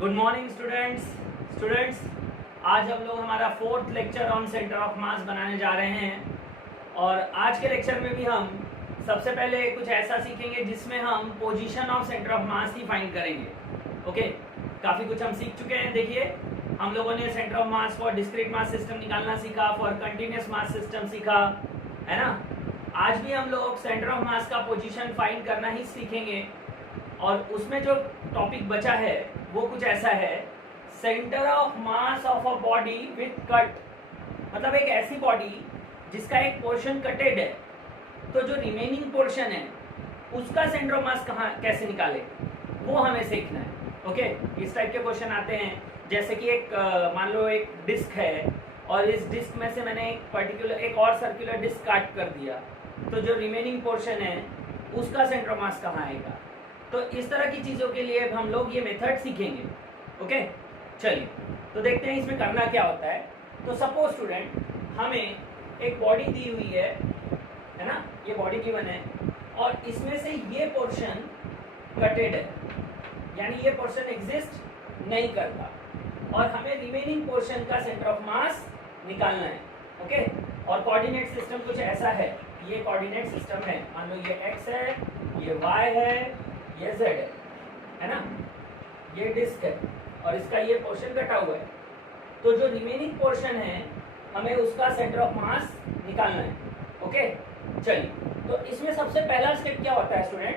Good morning students आज हम लोग हमारा fourth lecture on centre of मास बनाने जा रहे हैं। और आज के लेक्चर में भी हम सबसे पहले कुछ ऐसा सीखेंगे जिसमें हम position of centre of mass he find करेंगे। ओके, काफ़ी कुछ हम सीख चुके हैं। देखिए, हम लोगों ने centre of mass for discrete mass system निकालना सीखा, फॉर कंटिन्यूस मास सिस्टम सीखा, है ना। आज भी हम लोग सेंटर ऑफ मास का पोजीशन फाइंड करना ही सीखेंगे। और उसमें जो टॉपिक बचा है वो कुछ ऐसा है, centre of mass of a body with cut. मतलब एक ऐसी बॉडी जिसका एक पोर्शन कटेड है, तो जो रिमेनिंग पोर्शन है उसका सेंटर ऑफ मास कहाँ कैसे निकाले, वो हमें सीखना है। ओके, इस टाइप के क्वेश्चन आते हैं। जैसे कि एक मान लो एक डिस्क है और इस डिस्क में से मैंने एक और सर्कुलर डिस्क काट कर दिया, तो जो रिमेनिंग पोर्शन है उसका सेंटर ऑफ मास कहाँ आएगा। तो इस तरह की चीज़ों के लिए हम लोग ये मेथड सीखेंगे। ओके, चलिए तो देखते हैं इसमें करना क्या होता है। तो सपोज स्टूडेंट, हमें एक बॉडी दी हुई है ना, ये बॉडी गिवन है और इसमें से ये पोर्शन कटेड है, यानी ये पोर्शन एग्जिस्ट नहीं करता और हमें रिमेनिंग पोर्शन का सेंटर ऑफ मास निकालना है। ओके, और कोऑर्डिनेट सिस्टम कुछ ऐसा है, ये कोऑर्डिनेट सिस्टम है। मान लो ये x है, ये y है, ये z है ना, ये डिस्क है और इसका ये पोर्शन कटा हुआ है। तो जो रिमेनिंग पोर्शन है हमें उसका सेंटर ऑफ मास निकालना है। ओके, चलिए तो इसमें सबसे पहला स्टेप क्या होता है स्टूडेंट,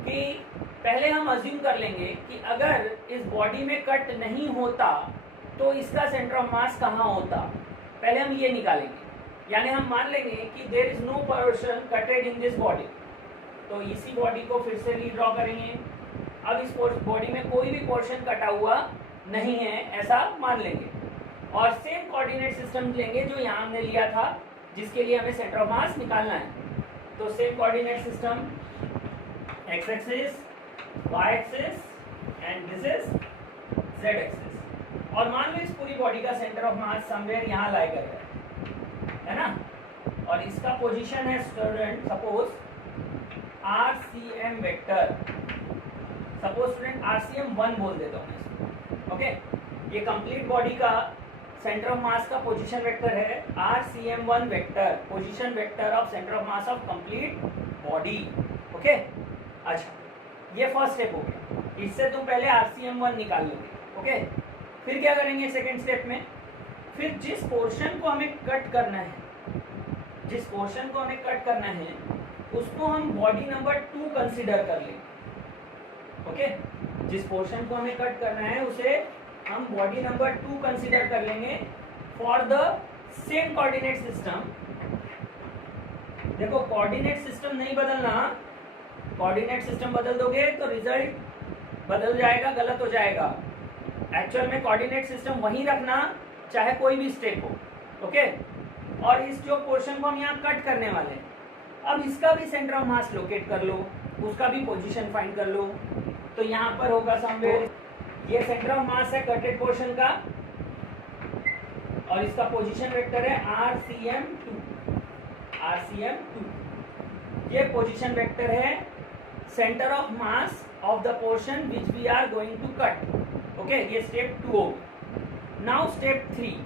कि पहले हम अज्यूम कर लेंगे कि अगर इस बॉडी में कट नहीं होता तो इसका सेंटर ऑफ मास कहाँ होता। पहले हम ये निकालेंगे, यानी हम मान लेंगे कि there is no portion cutted in this body. तो इसी बॉडी को फिर से रीड्रॉ करेंगे। अब इस बॉडी में कोई भी पोर्शन कटा हुआ नहीं है, ऐसा मान लेंगे और सेम कोऑर्डिनेट सिस्टम लेंगे जो यहाँ हमने लिया था, जिसके लिए हमें सेंटर ऑफ मास निकालना है। तो same coordinate system, X axis, Y axis and this is Z axis. और मान लो इस पूरी बॉडी का सेंटर ऑफ मास समवेयर यहाँ लाई कर रहा है ना, और इसका पोजीशन है student suppose RCM vector. Suppose student RCM 1 बोल देता हूँ मैं। ओके, ये कंप्लीट बॉडी का सेंटर ऑफ मास का पोजीशन वेक्टर है RCM 1 vector, position vector of centre of mass of complete body. Okay, अच्छा ये फर्स्ट स्टेप हो गया। इससे तुम पहले RCM 1 निकाल लोगे। ओके, फिर क्या करेंगे सेकेंड स्टेप में, फिर जिस पोर्शन को हमें कट करना है, उसको हम बॉडी नंबर 2 कंसीडर कर लेंगे। ओके, जिस पोर्शन को हमें कट करना है उसे हम बॉडी नंबर 2 कंसीडर कर लेंगे for the same coordinate system. देखो, कोऑर्डिनेट सिस्टम नहीं बदलना, कोऑर्डिनेट सिस्टम बदल दोगे तो रिजल्ट बदल जाएगा, गलत हो जाएगा। एक्चुअल में कोऑर्डिनेट सिस्टम वही रखना, चाहे कोई भी स्टेप हो। ओके, और इस जो पोर्शन को हम यहाँ कट करने वाले हैं, अब इसका भी सेंटर ऑफ मास लोकेट कर लो, उसका भी पोजीशन फाइंड कर लो। तो यहाँ पर होगा समवेयर, ये सेंटर ऑफ मास है कटेड पोर्शन का और इसका पोजीशन वेक्टर है RCM2। ये पोजीशन वेक्टर है centre of mass of the portion which we are going to cut. Okay, ये स्टेप 2 हो। नाउ स्टेप 3,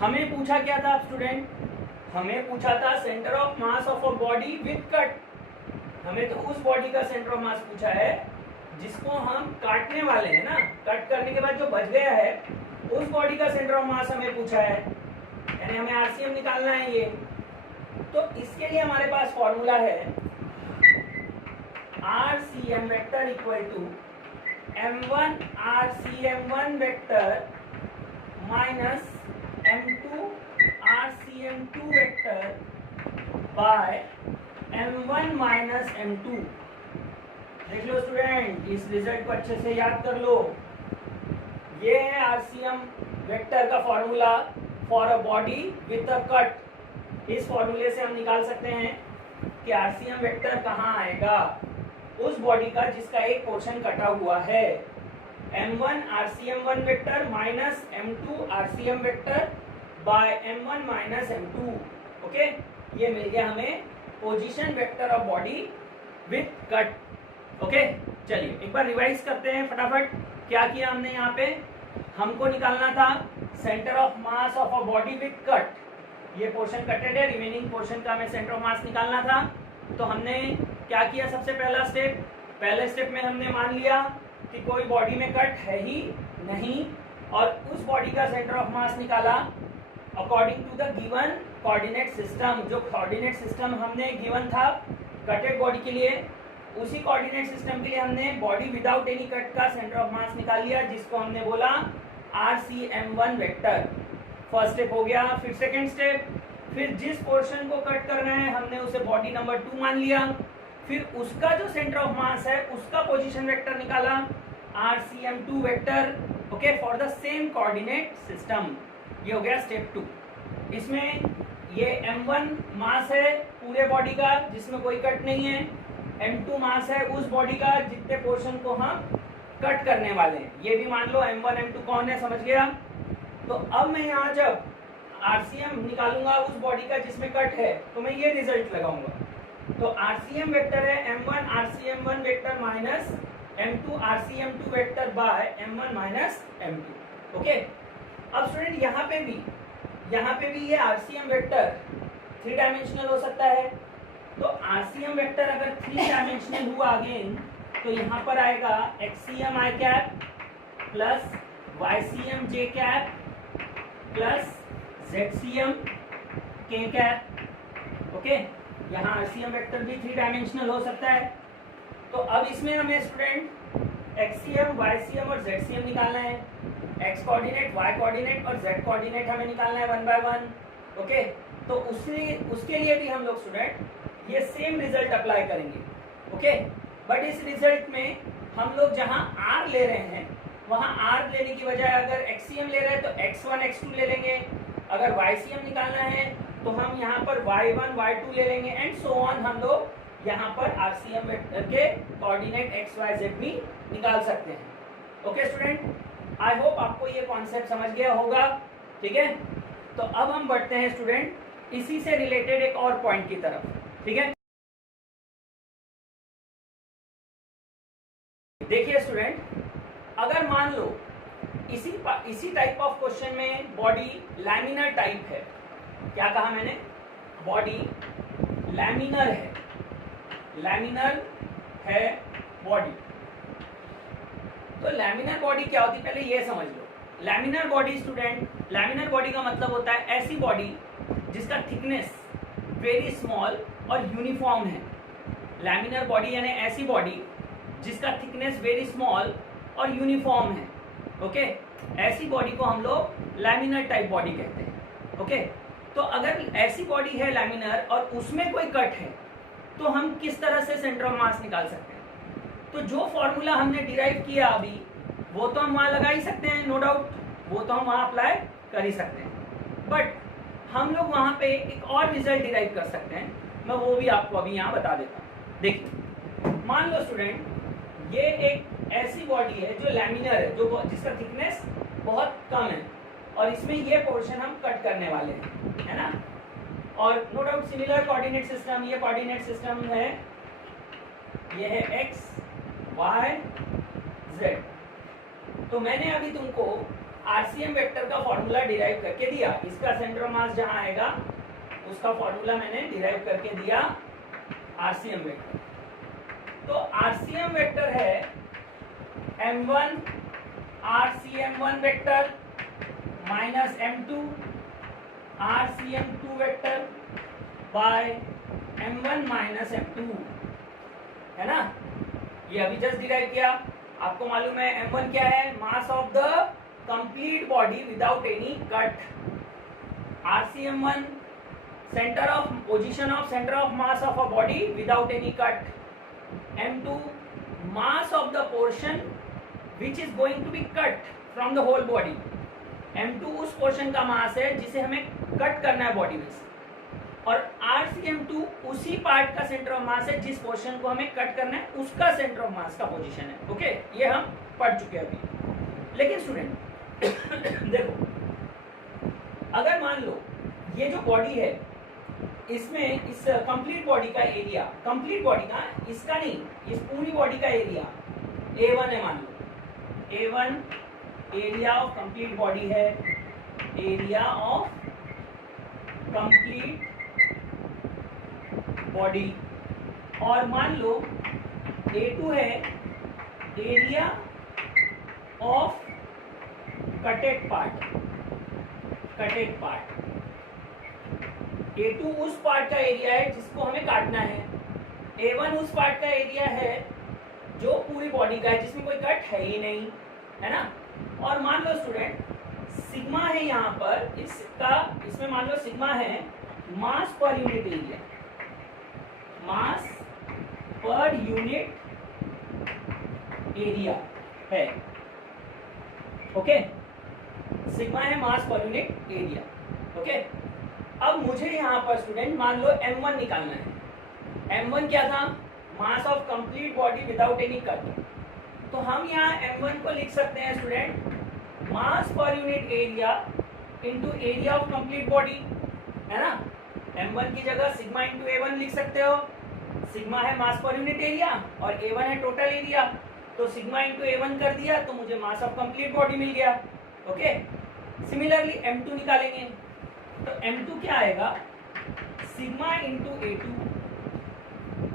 हमें पूछा क्या था स्टूडेंट, हमें पूछा था centre of mass of a body with cut. हमें तो उस बॉडी का सेंटर ऑफ मास पूछा है जिसको हम काटने वाले हैं ना, कट करने के बाद जो बच गया है उस बॉडी का सेंटर ऑफ मास हमें पूछा है, यानी हमें RCM निकालना है ये। तो इसके लिए हमारे पास फॉर्मूला है RCM vector equal to M1 RCM1 vector minus M2 RCM2 vector by M1 minus M2। देख लो स्टूडेंट, इस रिजल्ट को अच्छे से याद कर लो। ये है RCM वेक्टर का formula for a body with a cut. इस फॉर्मूले से हम निकाल सकते हैं कि RCM वेक्टर कहाँ आएगा, उस बॉडी का जिसका एक पोर्शन कटा हुआ है। M1 RCM1 vector minus M2 RCM vector by M1 minus M2। Okay, ये मिल गया हमें position vector of body with cut. Okay, चलिए एक बार रिवाइज करते हैं फटाफट। क्या किया हमने यहाँ पे, हमको निकालना था centre of mass of a body with cut, ये पोर्शन कटेड है, रिमेनिंग पोर्शन का हमें सेंटर ऑफ मास निकालना था। तो हमने क्या किया, सबसे पहले स्टेप में हमने मान लिया कि कोई बॉडी में कट है ही नहीं, और उस बॉडी का सेंटर ऑफ मास निकाला according to the given coordinate system. जो कोऑर्डिनेट सिस्टम हमने गिवन था कटेड बॉडी के लिए, उसी कोऑर्डिनेट सिस्टम के लिए हमने बॉडी विदाउट एनी कट का सेंटर ऑफ मास निकाल लिया, जिसको हमने बोला RCM1 वेक्टर। फर्स्ट स्टेप हो गया। फिर सेकंड स्टेप, फिर जिस पोर्शन को कट करना है हमने उसे बॉडी नंबर 2 मान लिया, फिर उसका जो सेंटर ऑफ मास है उसका पोजीशन वेक्टर निकाला RCM2 vector, okay, for the same coordinate system. ये हो गया स्टेप 2। इसमें ये M1 मास है पूरे बॉडी का जिसमें कोई कट नहीं है, M2 मास है उस बॉडी का जितने पोर्शन को हम कट करने वाले हैं। ये भी मान लो M1 M2 कौन है, समझ गया। तो अब मैं यहाँ जब RCM निकालूंगा उस बॉडी का जिसमें कट है तो मैं ये रिजल्ट लगाऊंगा। तो RCM वेक्टर है M1 RCM1 vector minus M2 RCM2 vector by M1 minus M2, okay. अब स्टूडेंट यहाँ पे भी ये RCM वेक्टर 3 डायमेंशनल हो सकता है। तो RCM वेक्टर अगर 3 डायमेंशनल हुआ अगेन, तो यहाँ पर आएगा XCM I cap plus YCM J cap plus ZCM K cap, okay. यहाँ RCM वेक्टर भी 3 डायमेंशनल हो सकता है। तो अब इसमें हमें स्टूडेंट XCM YCM और ZCM निकालना है, X कोऑर्डिनेट Y कोऑर्डिनेट और Z कोऑर्डिनेट हमें निकालना है 1 बाय 1, ओके। तो उसके लिए भी हम लोग स्टूडेंट ये सेम रिजल्ट अप्लाई करेंगे, ओके। बट इस रिजल्ट में हम लोग जहां R ले रहे हैं वहां R लेने की बजाय अगर XCM ले रहे हैं तो X1 X2 ले लेंगे, अगर YCM निकालना है तो हम यहाँ पर Y1 Y2 ले लेंगे एंड सो ऑन। हम लोग यहाँ पर RCM वेक्टर के कोऑर्डिनेट XYZ भी निकाल सकते हैं, ओके स्टूडेंट। आई होप आपको ये कॉन्सेप्ट समझ गया होगा, ठीक है। तो अब हम बढ़ते हैं स्टूडेंट इसी से रिलेटेड एक और पॉइंट की तरफ, ठीक है। देखिए स्टूडेंट, अगर मान लो इसी टाइप ऑफ क्वेश्चन में बॉडी लैमिनर टाइप है, क्या कहा मैंने, बॉडी लैमिनर है बॉडी। तो लैमिनर बॉडी क्या होती है पहले ये समझ लो। Laminar body student, laminar body का मतलब होता है ऐसी बॉडी जिसका थिकनेस वेरी स्मॉल और यूनिफॉर्म है। लैमिनर बॉडी यानी ऐसी बॉडी जिसका थिकनेस वेरी स्मॉल और यूनिफॉर्म है, ओके। ऐसी बॉडी को हम लोग लैमिनर टाइप बॉडी कहते हैं, ओके। तो अगर ऐसी बॉडी है लैमिनर और उसमें कोई कट है तो हम किस तरह से सेंटर ऑफ मास निकाल सकते हैं। तो जो फॉर्मूला हमने डिराइव किया अभी वो तो हम वहां लगा ही सकते हैं, नो डाउट, वो तो हम वहां अप्लाई कर ही सकते हैं। बट हम लोग वहां पे एक और रिजल्ट डिराइव कर सकते हैं, मैं वो भी आपको अभी यहाँ बता देता हूँ। देखिए, मान लो स्टूडेंट ये एक ऐसी बॉडी है जो लैमिनर है, जो जिसका थिकनेस बहुत कम है और इसमें ये पोर्शन हम कट करने वाले हैं, है ना। और no doubt similar coordinate system, ये कोऑर्डिनेट सिस्टम है, ये है x y z। तो मैंने अभी तुमको RCM वेक्टर का फॉर्मूला डिराइव करके दिया, इसका सेंटर ऑफ मास जहां आएगा उसका फॉर्मूला मैंने डिराइव करके दिया RCM वेक्टर। तो RCM वेक्टर है M1 RCM1 vector minus M2 RCM2 vector by M1 minus M2, है ना। ये अभी जस्ट डिराइव किया। आपको मालूम है M1 क्या है, mass of the complete body without any cut. RCM1 centre of position of centre of mass of a body without any cut. M2 mass of the portion which is going to be cut from the whole body। M2 उस portion का मास है जिसे हमें cut करना है body में से, और RCM2 उसी पार्ट का सेंटर ऑफ मास है जिस पोर्शन को हमें कट करना है उसका सेंटर ऑफ मास का पोजीशन है, ओके। ये हम पढ़ चुके हैं अभी। लेकिन स्टूडेंट देखो, अगर मान लो ये जो बॉडी है इसमें इस कंप्लीट बॉडी का एरिया, कंप्लीट बॉडी का, इसका नहीं, इस पूरी बॉडी का एरिया A1 है मान लो, A1 area of complete body है, एरिया ऑफ कंप्लीट बॉडी। और मान लो A2 है एरिया ऑफ कटेड पार्ट। A2 उस पार्ट का एरिया है जिसको हमें काटना है, A1 उस पार्ट का एरिया है जो पूरी बॉडी का है, जिसमें कोई कट है ही नहीं, है ना। और मान लो स्टूडेंट सिग्मा है यहाँ पर, इसमें मान लो सिग्मा है मास पर यूनिट एरिया, मास पर यूनिट एरिया है, ओके। सिग्मा है मास पर यूनिट एरिया, ओके। अब मुझे यहाँ पर स्टूडेंट मान लो M1 निकालना है। M1 क्या था? Mass of complete body without any cut. तो हम यहाँ M1 को लिख सकते हैं student mass per unit area into area of complete body, है ना। M1 की जगह सिग्मा इंटू A1 लिख सकते हो। सिग्मा है मास पर यूनिट एरिया और A1 है टोटल एरिया, तो सिग्मा इंटू A1 कर दिया तो मुझे मास ऑफ कंप्लीट बॉडी मिल गया, ओके। सिमिलरली M2 निकालेंगे तो M2 क्या आएगा? Sigma into A2,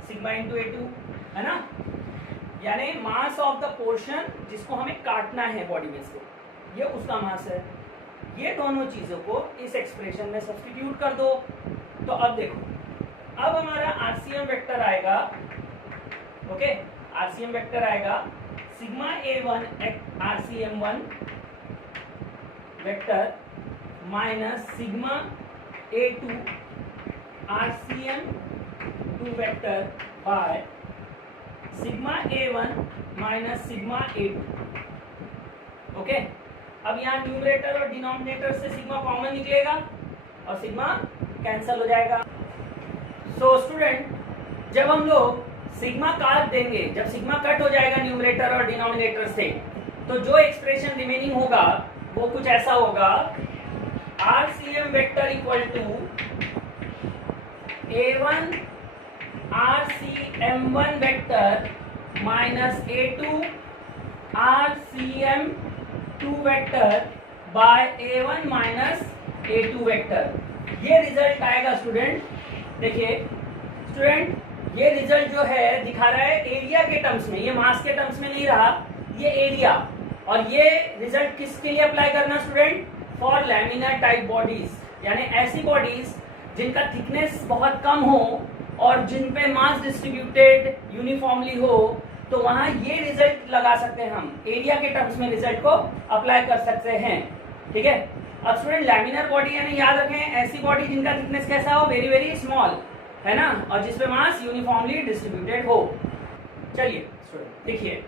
sigma into A2, है ना। यानी मास ऑफ द पोर्शन जिसको हमें काटना है बॉडी में से, ये उसका मास है। ये दोनों चीजों को इस एक्सप्रेशन में सब्स्टिट्यूट कर दो। तो अब देखो, अब हमारा आरसीएम वेक्टर आएगा, ओके। आरसीएम वेक्टर आएगा sigma A1 RCM1 vector minus sigma A2 RCM2 vector by sigma A1 minus sigma A2, okay. अब यहाँ न्यूमरेटर और डिनोमिनेटर से सिग्मा कॉमन निकलेगा और सिग्मा कैंसल हो जाएगा। सो स्टूडेंट, जब हम लोग सिग्मा काट देंगे, जब सिग्मा कट हो जाएगा न्यूमरेटर और डिनोमिनेटर से, तो जो एक्सप्रेशन रिमेनिंग होगा वो कुछ ऐसा होगा, RCM vector equal to A1 RCM1 vector minus A2 RCM2 vector by A1 minus A2 vector. ये रिजल्ट आएगा स्टूडेंट। देखिए स्टूडेंट, ये रिजल्ट जो है दिखा रहा है एरिया के टर्म्स में, ये मास के टर्म्स में नहीं रहा, ये एरिया। और ये रिजल्ट किसके लिए अप्लाई करना student? For laminar type bodies, यानी ऐसी बॉडीज जिनका थिकनेस बहुत कम हो और जिन पे मास डिस्ट्रीब्यूटेड यूनिफॉर्मली हो, तो वहां ये रिजल्ट लगा सकते हैं हम, एरिया के टर्म्स में रिजल्ट को अप्लाई कर सकते हैं, ठीक है। अब स्टूडेंट लैमिनार बॉडी यानी याद रखें ऐसी बॉडी जिनका थिकनेस कैसा हो, वेरी वेरी स्मॉल, है ना, और जिसपे मास यूनिफॉर्मली डिस्ट्रीब्यूटेड हो। चलिए स्टूडेंट देखिए,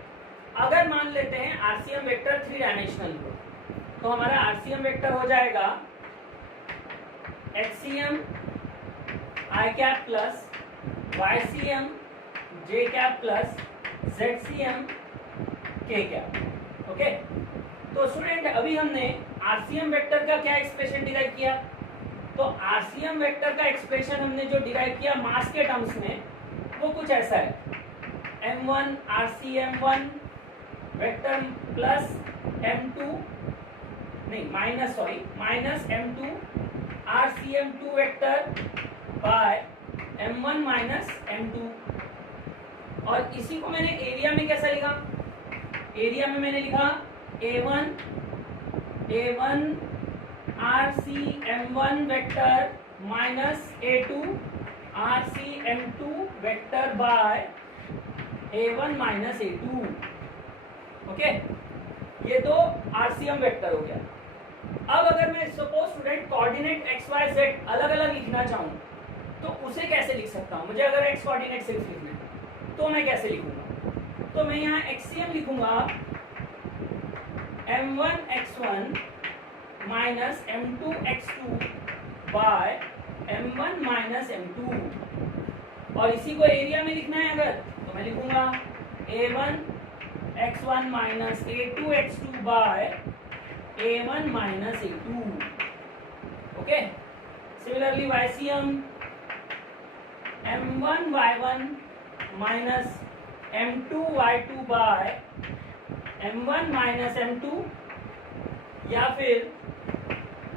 अगर मान लेते हैं आरसीएम वेक्टर 3 डायमेंशनल को, तो हमारा आरसीएम वेक्टर हो जाएगा HCM I cap plus YCM J cap plus ZCM K cap, okay. तो स्टूडेंट अभी हमने आरसीएम वेक्टर का क्या एक्सप्रेशन डिराइव किया? तो आरसीएम वेक्टर का एक्सप्रेशन हमने जो डिराइव किया मास के टर्म्स में, वो कुछ ऐसा है, M1 RCM1 vector plus M2 नहीं minus M2 RCM2 vector by M1 minus M2। और इसी को मैंने एरिया में कैसा लिखा? एरिया में मैंने लिखा A1 RCM1 vector minus A2 RCM2 vector by A1 minus A2, okay. ये तो आरसीएम वेक्टर हो गया। अब अगर मैं सपोज स्टूडेंट कोऑर्डिनेट XYZ अलग अलग लिखना चाहूँ तो उसे कैसे लिख सकता हूँ? मुझे अगर एक्स कोऑर्डिनेट सिर्फ लिखना है तो मैं कैसे लिखूंगा? तो मैं यहाँ XCM लिखूंगा M1 X1 minus M2 X2 bye M1 minus M2। और इसी को एरिया में लिखना है अगर, तो मैं लिखूंगा A1 X1 minus A2 X2 by A1 minus A2, okay. Similarly YCM M1 Y1 minus M2 Y2 by m1 minus m2 या फिर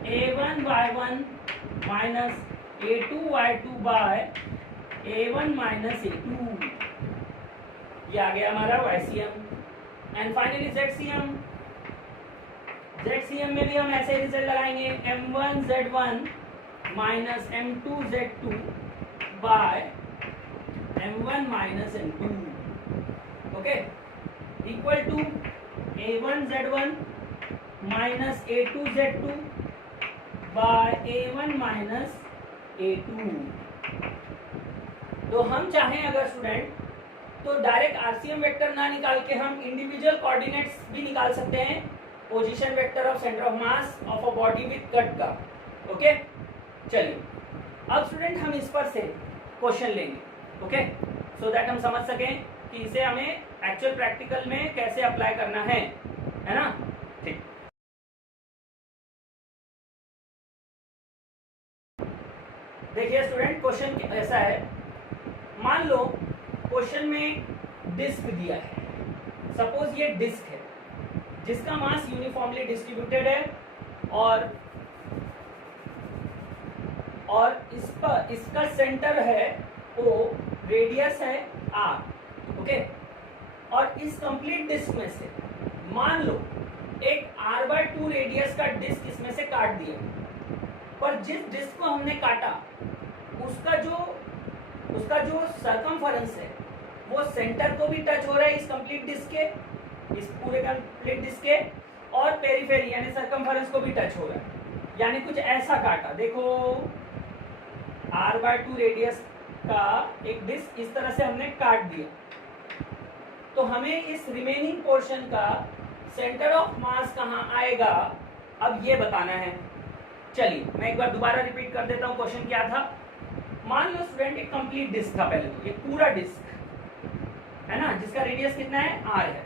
a1 y1 minus a2 y2 bye a1 minus a2, ये आ गया हमारा YCM। And finally ZCM। ZCM में भी हम ऐसे ही result लगाएंगे, m1 z1 minus m2 z2 by m1 minus m2, okay, equal to a1 z1 minus a2 z2 by a1 minus a2। तो हम चाहें अगर स्टूडेंट तो डायरेक्ट आरसीएम वेक्टर ना निकाल के हम इंडिविजुअल कोऑर्डिनेट्स भी निकाल सकते हैं, position vector of centre of mass of a body with cut का, ओके। चलिए अब स्टूडेंट हम इस पर से क्वेश्चन लेंगे, ओके, सो दैट हम समझ सकें कि इसे हमें एक्चुअल प्रैक्टिकल में कैसे अप्लाई करना है ना। ठीक, देखिए स्टूडेंट, क्वेश्चन ऐसा है, मान लो क्वेश्चन में डिस्क दिया है, सपोज ये डिस्क है जिसका मास यूनिफॉर्मली डिस्ट्रीब्यूटेड है और इस पर इसका सेंटर है O, रेडियस है R, ओके। और इस कंप्लीट डिस्क में से मान लो एक R/2 रेडियस का डिस्क इसमें से काट दिया, पर जिस डिस्क को हमने काटा उसका जो सरकमफरेंस है वो सेंटर को भी टच हो रहा है इस कंप्लीट डिस्क के, इस पूरे कंप्लीट डिस्क के, और पेरिफेरी यानी सरकमफरेंस को भी टच हो रहा है। यानी कुछ ऐसा काटा, देखो R/2 रेडियस का एक डिस्क इस तरह से हमने काट दिया, तो हमें इस रिमेनिंग पोर्शन का सेंटर ऑफ मास कहाँ आएगा अब ये बताना है। चलिए मैं एक बार दोबारा रिपीट कर देता हूँ, क्वेश्चन क्या था। मान लो स्टूडेंट एक कंप्लीट डिस्क था, पहले तो ये पूरा डिस्क है ना, जिसका रेडियस कितना है R है,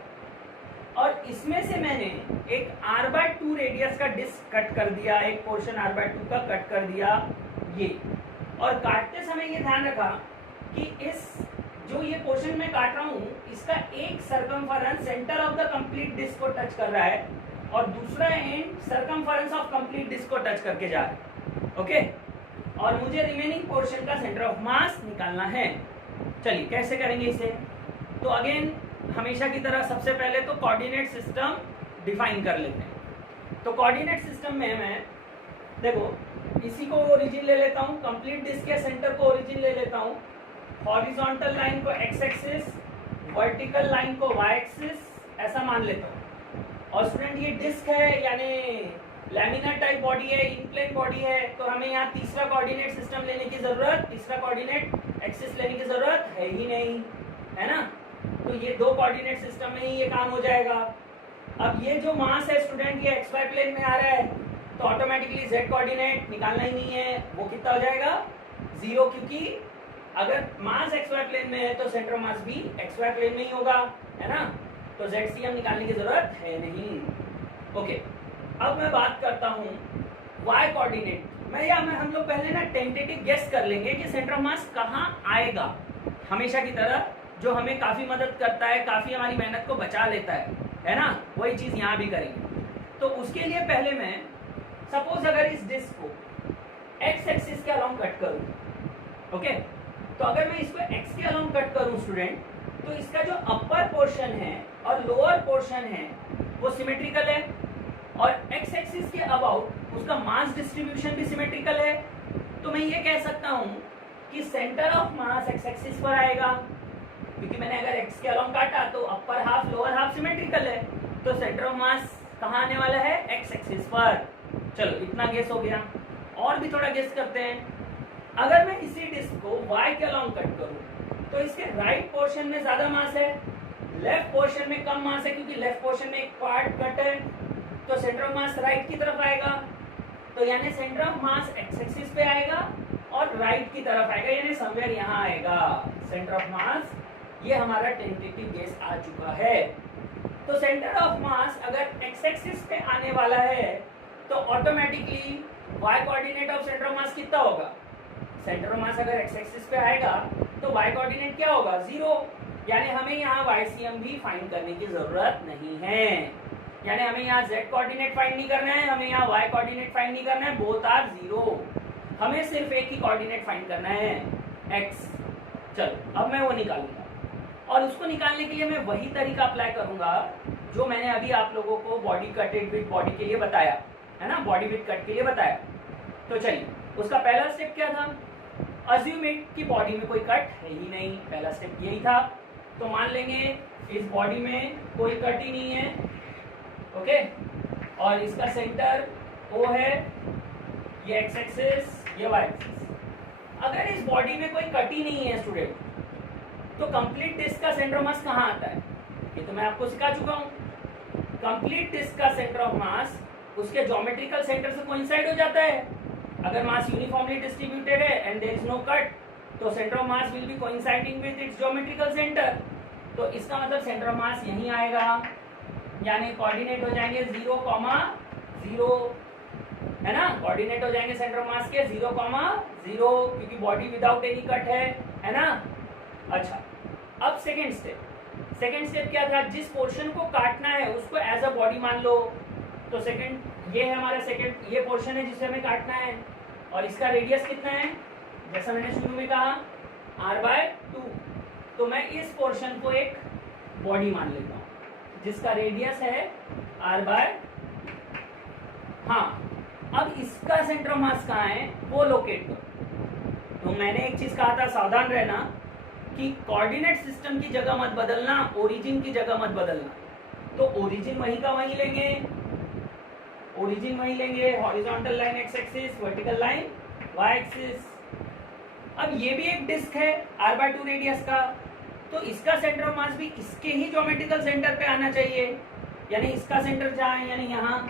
और इसमें से मैंने एक R/2 रेडियस का डिस्क कट कर दिया, एक पोर्शन R/2 का कट कर दिया ये, और काटते समय ये ध्यान रखा कि इस जो ये पोर्शन में काट रहा हूँ इसका एक circumference centre of the complete disc को टच कर रहा है और दूसरा end circumference of complete disc को टच करके जा रहा है, ओके। और मुझे रिमेनिंग पोर्शन का सेंटर ऑफ मास निकालना है। चलिए कैसे करेंगे इसे, तो अगेन हमेशा की तरह सबसे पहले तो कोऑर्डिनेट सिस्टम डिफाइन कर लेते हैं। तो कोऑर्डिनेट सिस्टम में मैं देखो इसी को ओरिजिन ले लेता हूँ, कंप्लीट डिस्क के सेंटर को ओरिजिन ले लेता हूँ, हॉरिजॉन्टल लाइन को एक्स एक्सिस, वर्टिकल लाइन को वाई एक्सिस, ऐसा मान लेता हूँ। और स्टूडेंट ये डिस्क है यानी लैमिनर टाइप बॉडी है, इनप्लेन बॉडी है, तो हमें यहाँ तीसरा कोऑर्डिनेट सिस्टम लेने की जरूरत, तीसरा कोऑर्डिनेट एक्सिस लेने की जरूरत है ही नहीं, है ना। तो ये दो कोऑर्डिनेट सिस्टम में ही ये काम हो जाएगा। अब ये जो मास है स्टूडेंट ये एक्स वाई प्लेन में आ रहा है, तो ऑटोमेटिकली जेड कोऑर्डिनेट निकालना ही नहीं है, वो कितना हो जाएगा 0, क्योंकि अगर मास एक्स वाई प्लेन में है तो सेंटर मास भी एक्स वाई प्लेन में ही होगा, है ना। तो ZCM निकालने की जरूरत है नहीं, ओके। अब मैं बात करता हूँ y कोऑर्डिनेट में, हम लोग पहले ना टेंटेटिव गेस कर लेंगे कि सेंटर ऑफ मास कहाँ आएगा, हमेशा की तरह, जो हमें काफी मदद करता है, काफी हमारी मेहनत को बचा लेता है ना, वही चीज यहाँ भी करेंगे। तो उसके लिए पहले मैं सपोज अगर इस डिस्क को एक्स एक्सिस के अलोंग कट करूँ, ओके, तो अगर मैं इसको एक्स के अलोंग कट करूँ स्टूडेंट, तो इसका जो अपर पोर्शन है और लोअर पोर्शन है वो सिमेट्रिकल है, और एक्स एक्सिस के अबाउट उसका मास डिस्ट्रीब्यूशन भी सिमेट्रिकल है। तो मैं ये कह सकता हूँ कि centre of mass x axis पर आएगा, क्योंकि मैंने अगर एक्स के अलोंग काटा तो upper half lower half symmetrical है, तो सेंटर ऑफ मास कहाँ आने वाला है, एक्स एक्सिस पर। चलो इतना गेस हो गया, और भी थोड़ा गेस करते हैं। अगर मैं इसी डिस्क को वाई के अलोंग कट करूँ तो इसके राइट पोर्शन में ज्यादा मास है, लेफ्ट पोर्शन में कम मास है, क्योंकि लेफ्ट पोर्शन में एक पार्ट कट है, तो सेंटर ऑफ मास राइट की तरफ आएगा, तो यानी centre of mass x axis पे आएगा और राइट की तरफ आएगा, यानी समवेयर यहाँ आएगा सेंटर ऑफ मास। ये हमारा टेंटेटिव गेस आ चुका है। तो सेंटर ऑफ मास अगर एक्स एक्सिस पे आने वाला है तो automatically Y coordinate of centre of mass कितना होगा, सेंटर ऑफ मास अगर एक्स एक्सिस पे आएगा तो वाई कोऑर्डिनेट क्या होगा 0, यानी हमें यहाँ YCM भी फाइंड करने की जरूरत नहीं है। यानी हमें यहाँ Z कोऑर्डिनेट फाइंड नहीं करना है, हमें यहाँ Y कोऑर्डिनेट फाइंड नहीं करना है, बोथ आर 0। हमें सिर्फ एक ही कोऑर्डिनेट फाइंड करना है, x। चलो अब मैं वो निकालूंगा, और उसको निकालने के लिए मैं वही तरीका अप्लाई करूंगा जो मैंने अभी आप लोगों को बॉडी कटेड विद बॉडी के लिए बताया है ना, बॉडी विद कट के लिए बताया। तो चलिए, उसका पहला स्टेप क्या था? अज्यूम इट कि बॉडी में कोई कट है ही नहीं, पहला स्टेप यही था। तो मान लेंगे इस बॉडी में कोई कट ही नहीं है, ओके, और इसका सेंटर O है, ये x एक्सिस, ये y एक्सिस। अगर इस बॉडी में कोई कट ही नहीं है स्टूडेंट, तो कंप्लीट डिस्क का सेंटर ऑफ मास कहाँ आता है? ये तो मैं आपको सिखा चुका हूँ। कंप्लीट डिस्क का सेंटर ऑफ मास उसके ज्योमेट्रिकल सेंटर से कोइंसाइड हो जाता है। अगर मास यूनिफॉर्मली डिस्ट्रीब्यूटेड है and there is no cut, तो centre of mass will be coinciding with its geometrical centre. तो इसका मतलब सेंटर ऑफ मास यहीं आएगा, यानी कोऑर्डिनेट हो जाएंगे 0, 0, है ना, कोऑर्डिनेट हो जाएंगे सेंटर ऑफ मास के 0, 0, क्योंकि बॉडी विदाउट एनी कट है ना। अच्छा, अब सेकेंड स्टेप क्या था? जिस पोर्शन को काटना है उसको एज अ बॉडी मान लो। तो सेकेंड, ये है हमारा सेकेंड, ये पोर्शन है जिसे हमें काटना है, और इसका रेडियस कितना है? जैसा मैंने शुरू में कहा r/2। तो मैं इस पोर्शन को एक बॉडी मान लेता हूँ जिसका रेडियस है r/, हाँ। अब इसका सेंटर ऑफ मास कहाँ है वो लोकेट करो। तो मैंने एक चीज कहा था, सावधान रहना कि कोऑर्डिनेट सिस्टम की जगह मत बदलना, ओरिजिन की जगह मत बदलना। तो ओरिजिन वहीं का वहीं लेंगे, ओरिजिन वहीं लेंगे, horizontal line x axis, vertical line y axis. अब ये भी एक डिस्क है r/2 रेडियस का, तो इसका सेंटर ऑफ मास भी इसके ही ज्योमेट्रिकल सेंटर पे आना चाहिए, यानी इसका सेंटर जहाँ है यानी यहाँ।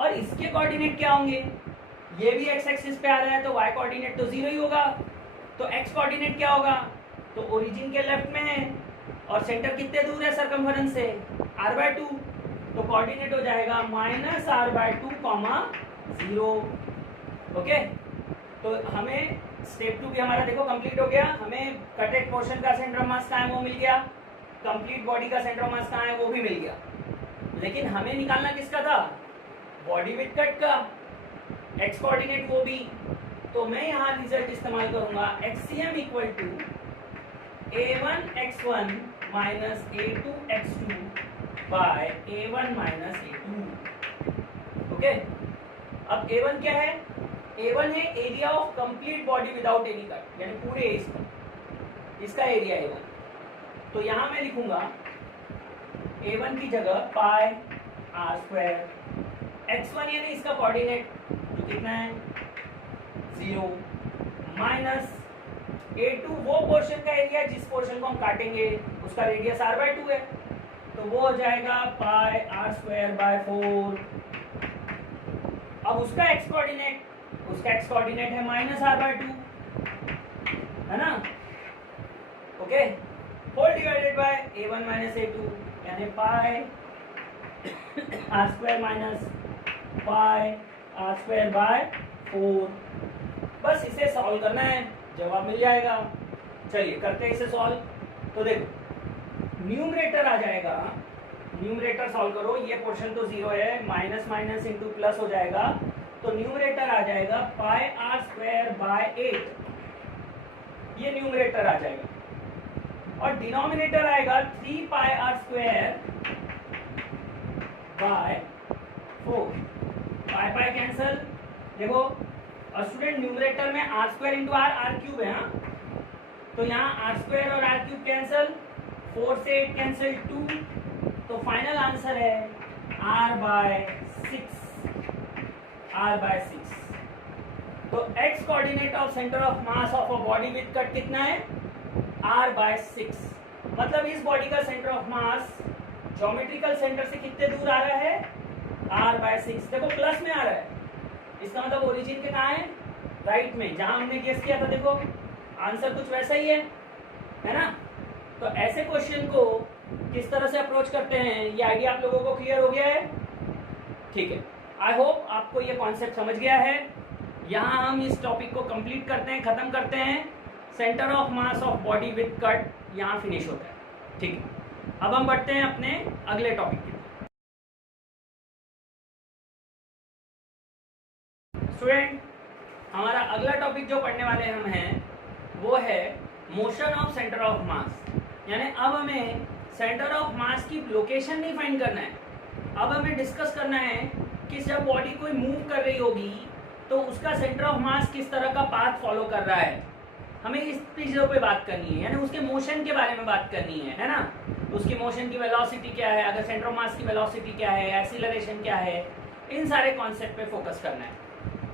और इसके कोऑर्डिनेट क्या होंगे? ये भी x एक्सिस पे आ रहा है तो y कोऑर्डिनेट तो 0 ही होगा। तो x कोऑर्डिनेट क्या होगा? तो ओरिजिन के लेफ्ट में है, और सेंटर कितने दूर है सर्कमफेरेंस से? r/2। तो कोऑर्डिनेट हो जाएगा -r/2, 0। ओके, तो हमें स्टेप 2 भी हमारा देखो कंप्लीट हो गया। हमें कटेड पोर्शन का सेंटर ऑफ मास कहाँ है वो मिल गया, कंप्लीट बॉडी का सेंटर ऑफ मास कहाँ है वो भी मिल गया। लेकिन हमें निकालना किसका था? बॉडी विद कट का, x कोऑर्डिनेट वो भी। तो मैं यहाँ रिजल्ट इस्तेमाल करूंगा XCM equal to A1x1 minus A2x2 by A1 minus A2। Okay, अब A1 क्या है? A1 है area of complete body without any cut, यानी पूरे इसका एरिया A1। तो यहाँ मैं लिखूंगा A1 की जगह पाई r², x1 यानी इसका कोऑर्डिनेट जो कितना है 0, माइनस A2 वो पोर्शन का एरिया जिस पोर्शन को हम काटेंगे उसका रेडियस r/2 है, तो वो हो जाएगा पाई r²/4। अब उसका x कोऑर्डिनेट है -r/2, है ना, okay, whole divided by A1 minus A2, यानी पाई r² माइनस पाई r²/4। बस इसे सॉल्व करना है, जवाब मिल जाएगा। चलिए करते हैं इसे सॉल्व। तो देखो न्यूमरेटर आ जाएगा, न्यूमरेटर सॉल्व करो, ये पोर्शन तो 0 है, माइनस माइनस इंटू प्लस हो जाएगा, तो न्यूमरेटर आ जाएगा पाई r²/8, ये न्यूमरेटर आ जाएगा। और डिनोमिनेटर आएगा 3 पाई r²/4। पाई कैंसल, देखो स्टूडेंट न्यूमरेटर में r² इंटू r³ है, हाँ, तो यहाँ r² और r³ कैंसल, 4 से 8 कैंसल 2, तो फाइनल आंसर है r/6। तो x coordinate of centre of mass of a body with cut कितना है? r/6। मतलब इस बॉडी का centre of mass geometrical centre से कितने दूर आ रहा है? r/6। देखो प्लस में आ रहा है, इसका मतलब ओरिजिन के कहाँ है? राइट में, जहां हमने गेस किया था। देखो आंसर कुछ वैसा ही है ना। तो ऐसे क्वेश्चन को किस तरह से अप्रोच करते हैं, ये आइडिया आप लोगों को क्लियर हो गया है? ठीक है, आई होप आपको ये कॉन्सेप्ट समझ गया है। यहाँ हम इस टॉपिक को कंप्लीट करते हैं, खत्म करते हैं। Centre of mass of body with cut यहाँ फिनिश होता है। ठीक है, अब हम बढ़ते हैं अपने अगले टॉपिक की। स्टूडेंट, हमारा अगला टॉपिक जो पढ़ने वाले हम हैं वो है मोशन ऑफ सेंटर ऑफ मास। यानी अब हमें सेंटर ऑफ मास की लोकेशन नहीं फाइंड करना है, अब हमें डिस्कस करना है कि जब बॉडी कोई मूव कर रही होगी तो उसका सेंटर ऑफ मास किस तरह का पाथ फॉलो कर रहा है। हमें इस चीज़ों पे बात करनी है, यानी उसके मोशन के बारे में बात करनी है ना। उसकी मोशन की वेलोसिटी क्या है, अगर सेंटर ऑफ मास की वेलोसिटी क्या है, एक्सीलरेशन क्या है, इन सारे कॉन्सेप्ट पे फोकस करना है।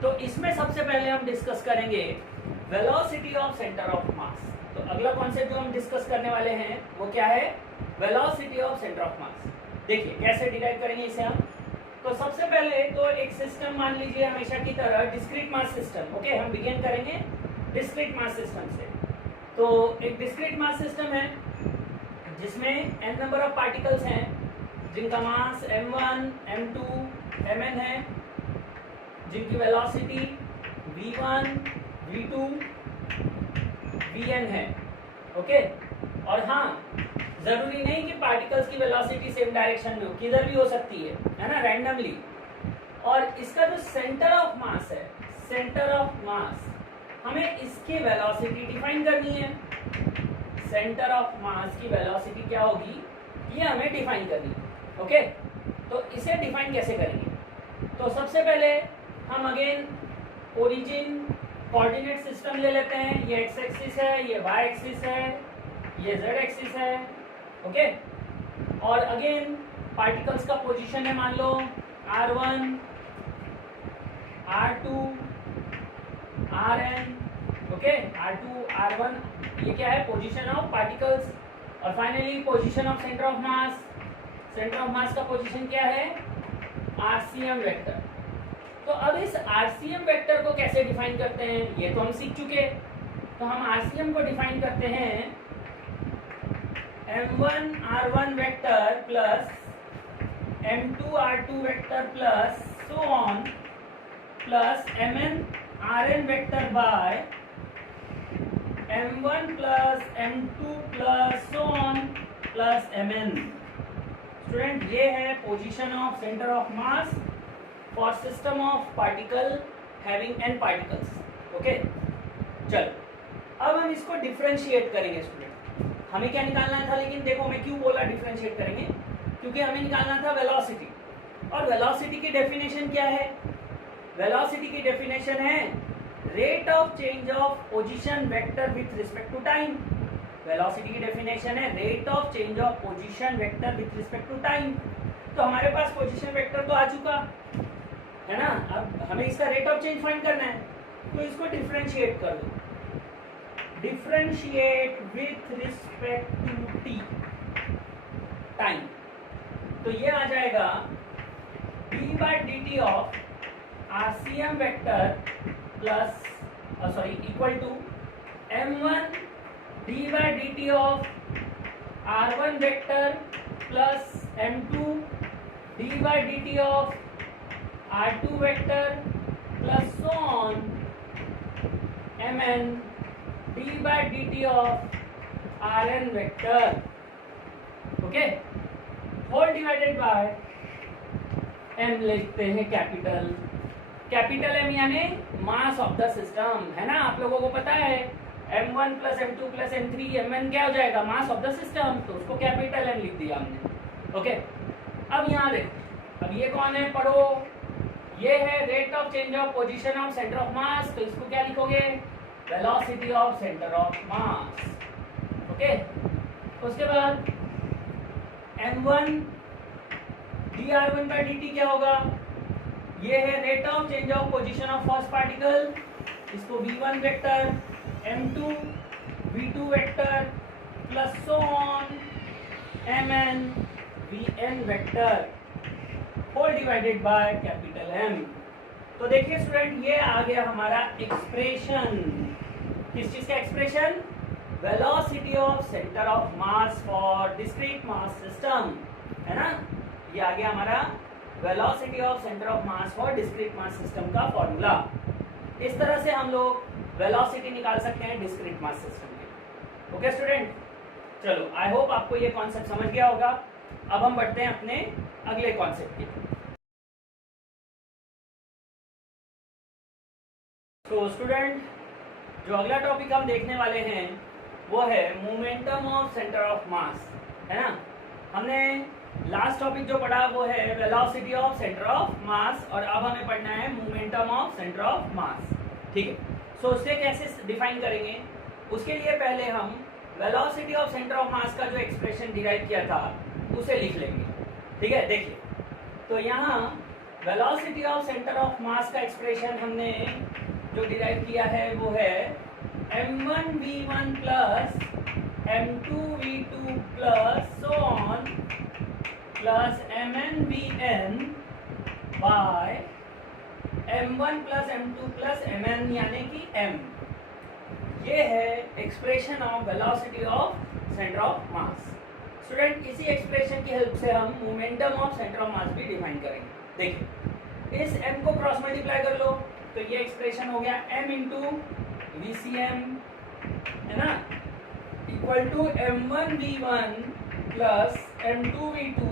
तो इसमें सबसे पहले हम डिस्कस करेंगे velocity of centre of mass. तो अगला कॉन्सेप्ट जो हम डिस्कस करने वाले हैं वो क्या है, वेलोसिटी ऑफ सेंटर ऑफ मास। देखिए कैसे डिराइव करेंगे इसे हम। तो सबसे पहले तो एक सिस्टम मान लीजिए हमेशा की तरह डिस्क्रीट मास सिस्टम। ओके, हम बिगिन करेंगे डिस्क्रीट मास सिस्टम से। तो एक डिस्क्रीट मास सिस्टम है जिसमें n नंबर ऑफ पार्टिकल्स हैं जिनका मास m1, m2, mn है, जिनकी वेलोसिटी v1, v2, vn है। ओके, और हाँ, जरूरी नहीं कि पार्टिकल्स की वेलोसिटी सेम डायरेक्शन में हो, किधर भी हो सकती है ना, रैंडमली। और इसका जो सेंटर ऑफ मास है, सेंटर ऑफ मास, हमें इसकी वेलोसिटी डिफाइन करनी है। सेंटर ऑफ मास की वेलोसिटी क्या होगी ये हमें डिफाइन करनी है। ओके, तो इसे डिफाइन कैसे करेंगे? तो सबसे पहले हम अगेन ओरिजिन कोऑर्डिनेट सिस्टम ले लेते हैं। ये एक्स एक्सिस है, ये वाई एक्सिस है, ये जेड एक्सिस है। ओके, और अगेन पार्टिकल्स का पोजीशन है, मान लो r1, r2, rn। Okay, r2, r1 ये क्या है, पोजीशन ऑफ पार्टिकल्स। और finally position of centre of mass. Centre of mass का पोजीशन क्या है, RCM वेक्टर। तो अब इस RCM वेक्टर को कैसे डिफाइन करते हैं ये तो हम सीख चुके। तो हम RCM को डिफाइन करते हैं m1 r1 vector plus m2 r2 vector plus so on plus mn rn vector by m1 plus m2 plus so on plus mn। Student, ये है position of centre of mass for system of particle having n particles. Okay, चलो अब हम इसको differentiate करेंगे। Student, हमें क्या निकालना था, लेकिन देखो मैं क्यों बोला डिफरेंशिएट करेंगे, क्योंकि हमें निकालना था वेलोसिटी। और वेलोसिटी की डेफिनेशन क्या है, वेलोसिटी की डेफिनेशन है rate of change of position vector with respect to time. Velocity की डेफिनेशन है rate of change of position vector with respect to time. तो हमारे पास पोजीशन वेक्टर तो आ चुका है ना, अब हमें इसका रेट ऑफ चेंज फाइंड करना है। तो इसको डिफरेंशिएट कर दो, differentiate with respect to T, time. तो ये आ जाएगा d by dt of RCM vector plus equal to m1 d by dt of r1 vector plus m2 d by dt of r2 vector plus so on mn d by dt of rn vector. Okay, whole divided by m लिखते हैं capital M यानी मास of the system, है ना। आप लोगों को पता है m1 plus m2 plus m3 mn क्या हो जाएगा, मास ऑफ द सिस्टम। तो उसको कैपिटल M लिख दिया हमने। ओके, अब यहाँ देखो, अब ये कौन है, पढ़ो, ये है rate of change of position of centre of mass. तो इसको क्या लिखोगे, velocity of centre of mass. Okay, उसके बाद m1 dr1 by dt क्या होगा, ये है rate of change of position of first particle. इसको v1 vector, m2 v2 vector plus so on mn vn vector whole divided by capital M। तो देखिए student, ये आ गया हमारा एक्सप्रेशन। किस चीज का expression, velocity of centre of mass for discrete mass system, है ना। ये आ गया हमारा velocity of centre of mass for discrete mass system का फॉर्मूला। इस तरह से हम लोग वेलोसिटी निकाल सकते हैं डिस्क्रीट मास सिस्टम के। ओके स्टूडेंट, चलो आई होप आपको ये कॉन्सेप्ट समझ गया होगा। अब हम बढ़ते हैं अपने अगले कॉन्सेप्ट की। तो स्टूडेंट, जो अगला टॉपिक हम देखने वाले हैं वो है मोमेंटम ऑफ सेंटर ऑफ मास, है ना। हमने लास्ट टॉपिक जो पढ़ा वो है वेलोसिटी ऑफ सेंटर ऑफ मास, और अब हमें पढ़ना है मोमेंटम ऑफ सेंटर ऑफ मास। ठीक है, सो उसे कैसे डिफाइन करेंगे, उसके लिए पहले हम velocity of centre of mass का जो एक्सप्रेशन डिराइव किया था उसे लिख लेंगे। ठीक है, देखिए, तो यहाँ velocity of centre of mass का एक्सप्रेशन हमने जो डिराइव किया है वो है m1v1 plus m2v2 plus so on plus mnvn by m1 plus m2 plus mn यानी कि m। ये है expression of velocity of centre of mass. Student, इसी एक्सप्रेशन की हेल्प से हम momentum of centre of mass भी डिफाइन करेंगे। देखिए, इस m को क्रॉस मल्टीप्लाई कर लो तो ये एक्सप्रेशन हो गया m इंटू VCM, है ना, equal to m1v1 plus m2v2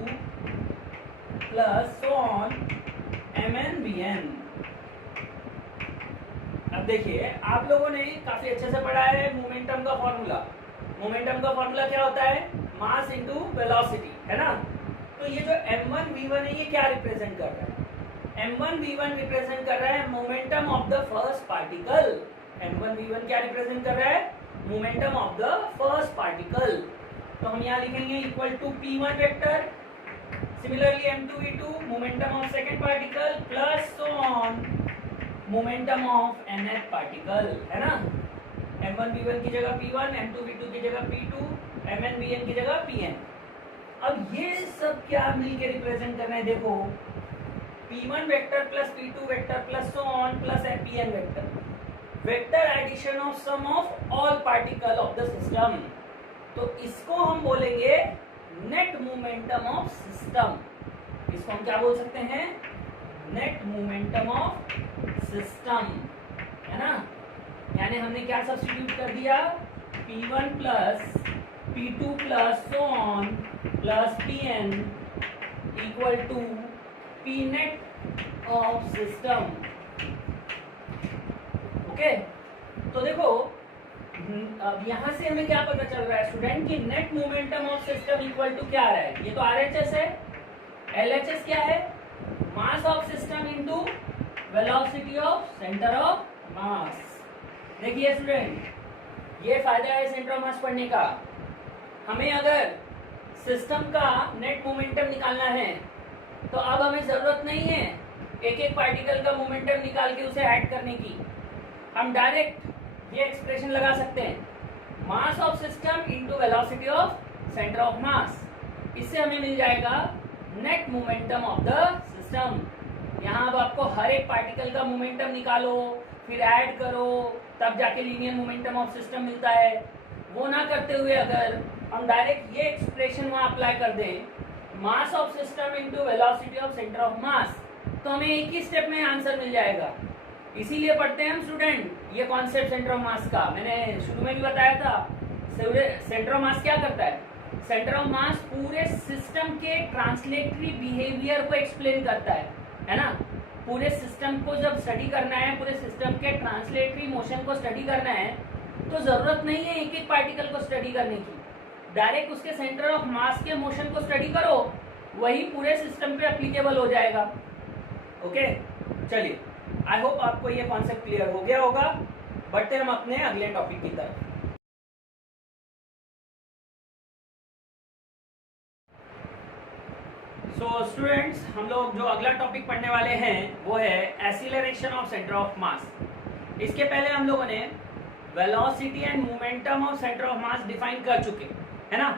plus so on mnvn। अब देखिए, आप लोगों ने काफी अच्छे से पढ़ा है मोमेंटम का फॉर्मूला। मोमेंटम का फॉर्मूला क्या होता है, मास इंटू वेलोसिटी, है ना। तो ये जो m1v1 है ये क्या रिप्रेजेंट कर रहा है, m1v1 रिप्रेजेंट कर रहा है momentum of the first particle. m1v1 क्या रिप्रेजेंट कर रहा है, momentum of the first particle. तो हम यहाँ लिखेंगे equal to p1 vector, similarly m2v2 momentum of second particle plus so on momentum of nth particle, है ना। m1v1 की जगह p1, m2v2 की जगह p2, mnvn की जगह pn। अब ये सब क्या मिलके रिप्रेजेंट कर रहे हैं, देखो, p1 vector plus p2 vector plus so on plus pn vector, vector addition of sum of all particle of the system. तो इसको हम बोलेंगे नेट मोमेंटम ऑफ सिस्टम। इसको हम क्या बोल सकते हैं, नेट मोमेंटम ऑफ सिस्टम, है ना। यानी हमने क्या सब्स्टिट्यूट कर दिया, p1 plus p2 plus so on plus pn equal to p net of system. Okay, तो देखो, अब यहाँ से हमें क्या पता चल रहा है स्टूडेंट की net momentum of system equal to क्या आ रहा है, ये तो RHS है, LHS क्या है, mass of system into velocity of centre of मास। देखिए स्टूडेंट, ये फायदा है सेंटर ऑफ मास पढ़ने का। हमें अगर सिस्टम का नेट मोमेंटम निकालना है तो अब हमें जरूरत नहीं है एक एक पार्टिकल का मोमेंटम निकाल के उसे ऐड करने की। हम डायरेक्ट ये एक्सप्रेशन लगा सकते हैं, मास of system into velocity of centre of मास। इससे हमें मिल जाएगा net momentum of the system. यहाँ अब आपको हर एक पार्टिकल का मोमेंटम निकालो, फिर ऐड करो, तब जाके लीनियर मोमेंटम ऑफ सिस्टम मिलता है। वो ना करते हुए अगर हम डायरेक्ट ये एक्सप्रेशन वहाँ अप्लाई कर दें, मास of system into velocity of centre of mass, तो हमें एक ही स्टेप में आंसर मिल जाएगा। इसीलिए पढ़ते हैं हम स्टूडेंट ये कॉन्सेप्ट सेंटर ऑफ मास का। मैंने शुरू में भी बताया था, सेंटर ऑफ मास क्या करता है, सेंटर ऑफ मास पूरे सिस्टम के ट्रांसलेटरी बिहेवियर को एक्सप्लेन करता है ना। पूरे सिस्टम को जब स्टडी करना है, पूरे सिस्टम के ट्रांसलेटरी मोशन को स्टडी करना है, तो जरूरत नहीं है एक एक पार्टिकल को स्टडी करने की, डायरेक्ट उसके सेंटर ऑफ मास के मोशन को स्टडी करो, वही पूरे सिस्टम पे एप्लीकेबल हो जाएगा। ओके, चलिए, आई होप आपको ये कॉन्सेप्ट क्लियर हो गया होगा। बढ़ते हम अपने अगले टॉपिक की तरफ। सो स्टूडेंट्स, हम लोग जो अगला टॉपिक पढ़ने वाले हैं वो है acceleration of centre of mass. इसके पहले हम लोगों ने velocity and momentum of centre of mass define कर चुके, है ना।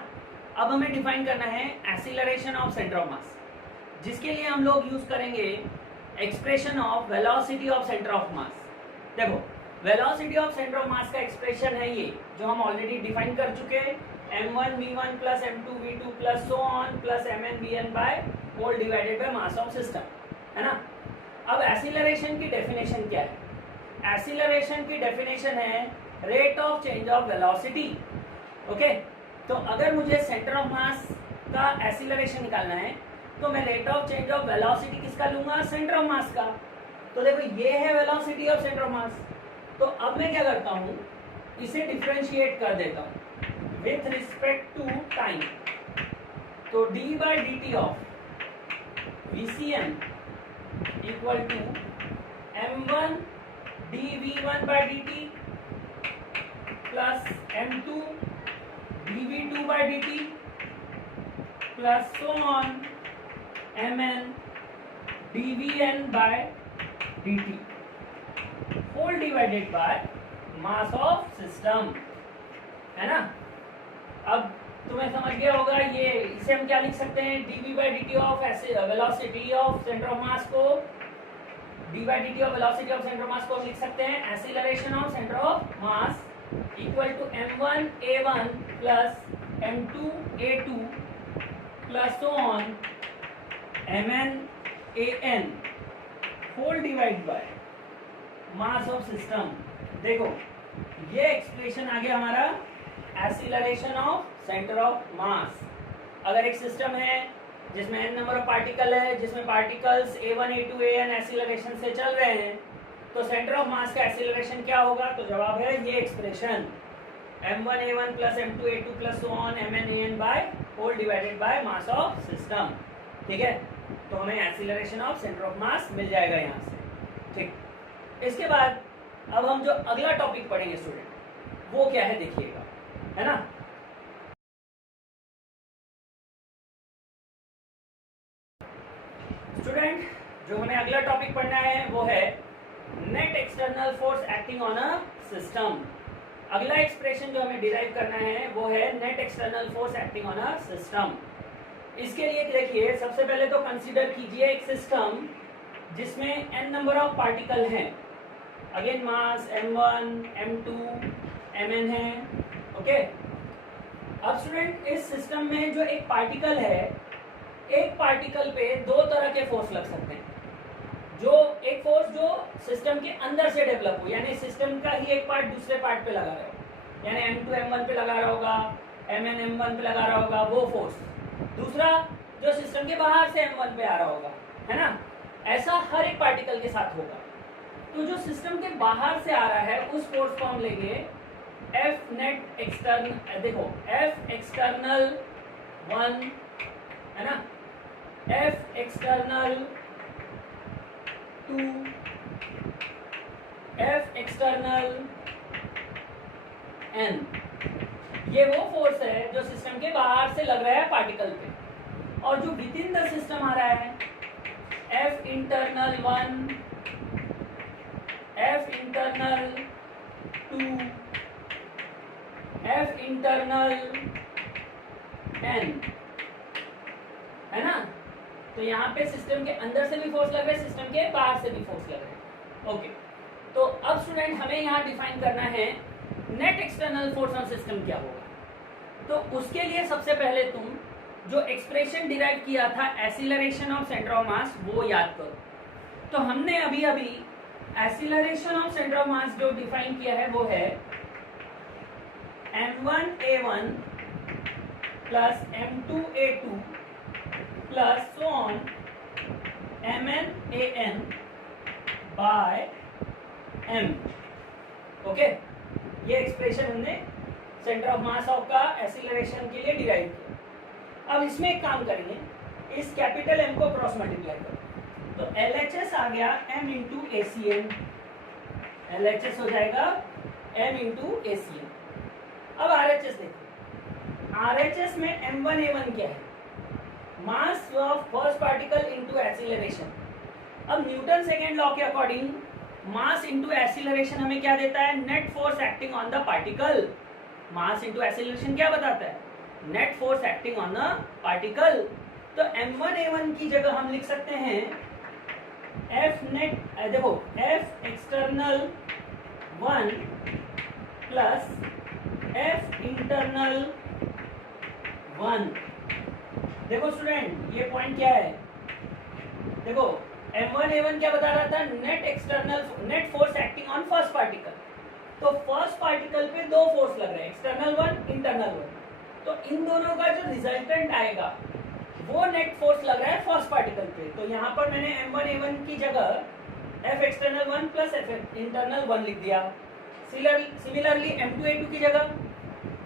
अब हमें डिफाइन करना है acceleration of centre of mass, जिसके लिए हम लोग यूज करेंगे expression of velocity of centre of mass. देखो, velocity of centre of mass का एक्सप्रेशन है ये जो हम ऑलरेडी डिफाइन कर चुके हैं, m1v1 plus m2v2 plus so on plus mnvn by whole divided by mass of system, है ना। अब एक्सीलरेशन की डेफिनेशन क्या है, एक्सीलरेशन की डेफिनेशन है rate of change of velocity. Okay, तो अगर मुझे सेंटर ऑफ मास का एक्सीलरेशन निकालना है तो मैं rate of change of velocity किसका लूंगा? सेंटर ऑफ मास का। तो देखो ये है velocity of centre of mass. तो अब मैं क्या करता हूं, इसे डिफरेंशिएट कर देता हूं विथ रिस्पेक्ट टू टाइम। तो d by dt of VCM equal to m1 dv1 by dt plus m2 dv2 by dt plus so on mn dvn by dt whole divided by mass of system, है ना। अब तुम्हें समझ गया होगा ये, इसे हम क्या लिख सकते हैं? dv by dt of velocity of centre of mass को, d by dt of velocity of centre of mass को हम लिख सकते हैं acceleration of centre of mass equal to m1 a1 plus m2 a2 plus so on mn an whole divide by mass of system. देखो ये expression आ गया हमारा acceleration of centre of mass. अगर एक सिस्टम है जिसमें n नंबर ऑफ पार्टिकल है, जिसमें particles a1 a2 an acceleration से चल रहे हैं, तो सेंटर ऑफ मास का एक्सीलरेशन क्या होगा? तो जवाब है ये expression m1 a1 plus m2 a2 plus so on mn an by whole divided by mass of system. ठीक है, तो हमें acceleration of centre of mass मिल जाएगा यहाँ से। ठीक, इसके बाद अब हम जो अगला टॉपिक पढ़ेंगे स्टूडेंट, वो क्या है देखिएगा, है ना। स्टूडेंट जो हमें अगला टॉपिक पढ़ना है वो है net external force acting on a system. अगला एक्सप्रेशन जो हमें डिराइव करना है वो है net external force acting on a system. इसके लिए देखिए, सबसे पहले तो कंसीडर कीजिए एक सिस्टम जिसमें n नंबर ऑफ पार्टिकल हैं। अगेन मास m1 m2 mn है। ओके, अब स्टूडेंट इस सिस्टम में जो एक पार्टिकल है, एक पार्टिकल पे दो तरह के फोर्स लग सकते हैं। जो एक फोर्स जो सिस्टम के अंदर से डेवलप हो, यानी सिस्टम का ही एक पार्ट दूसरे पार्ट पे लगा रहा हो, यानी m2 m1 पे लगा रहा होगा, mn m1 पे लगा रहा होगा, वो फोर्स। दूसरा जो सिस्टम के बाहर से m1 पे आ रहा होगा, है ना। ऐसा हर एक पार्टिकल के साथ होगा। तो जो सिस्टम के बाहर से आ रहा है उस फोर्स को हम लेंगे F नेट एक्सटर्नल। देखो F एक्सटर्नल 1, है ना, F external 2, F external n। ये वो फोर्स है जो सिस्टम के बाहर से लग रहा है पार्टिकल पे। और जो विद इन द सिस्टम आ रहा है F internal 1, F internal 2, F internal n, है ना। तो यहाँ पे सिस्टम के अंदर से भी फोर्स लग रहा है, सिस्टम के बाहर से भी फोर्स लग रहा है। ओके, तो अब स्टूडेंट हमें यहाँ डिफाइन करना है net external force on system क्या होगा। तो उसके लिए सबसे पहले तुम जो एक्सप्रेशन डिराइव किया था acceleration of centre of mass, वो याद करो। तो हमने अभी अभी acceleration of centre of mass जो डिफाइन किया है वो है m1 a1 plus m2 a2 plus so on mn an by m। Okay, ये एक्सप्रेशन हमने सेंटर ऑफ मास ऑफ का एक्सीलरेशन के लिए डिराइव किया। अब इसमें एक काम करेंगे, इस कैपिटल M को क्रॉस मल्टीप्लाई करो, तो LHS आ गया m इंटू ACM, LHS हो जाएगा m इंटू ACM। अब RHS देखो, RHS में m1 a1 क्या है? Mass of first particle into acceleration. अब न्यूटन सेकेंड लॉ के अकॉर्डिंग मास इंटू एक्सीलरेशन हमें क्या देता है? Net force acting on the particle. Mass into acceleration क्या बताता है? Net force acting on the particle. तो m1 a1 की जगह हम लिख सकते हैं F नेट, देखो F external 1 plus F internal 1। देखो स्टूडेंट, ये पॉइंट क्या है? देखो M1A1 क्या बता रहा था, net force acting on first particle. तो फर्स्ट पार्टिकल पे दो फोर्स लग रहे हैं, एक्सटर्नल वन, इंटरनल वन। तो इन दोनों का जो रिजल्टेंट आएगा वो नेट फोर्स लग रहा है फर्स्ट पार्टिकल पे। तो यहाँ पर मैंने M1A1 की जगह F external 1 plus F internal 1 लिख दिया। सिमिलरली M2A2 की जगह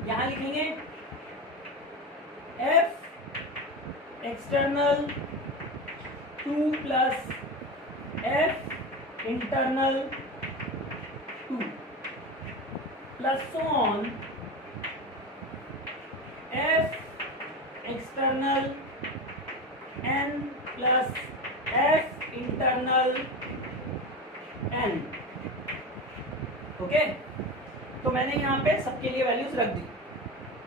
यहाँ लिखेंगे F external 2 plus F internal 2 plus so on F external n plus F internal n। Okay, तो मैंने यहाँ पे सबके लिए वैल्यूज रख दी,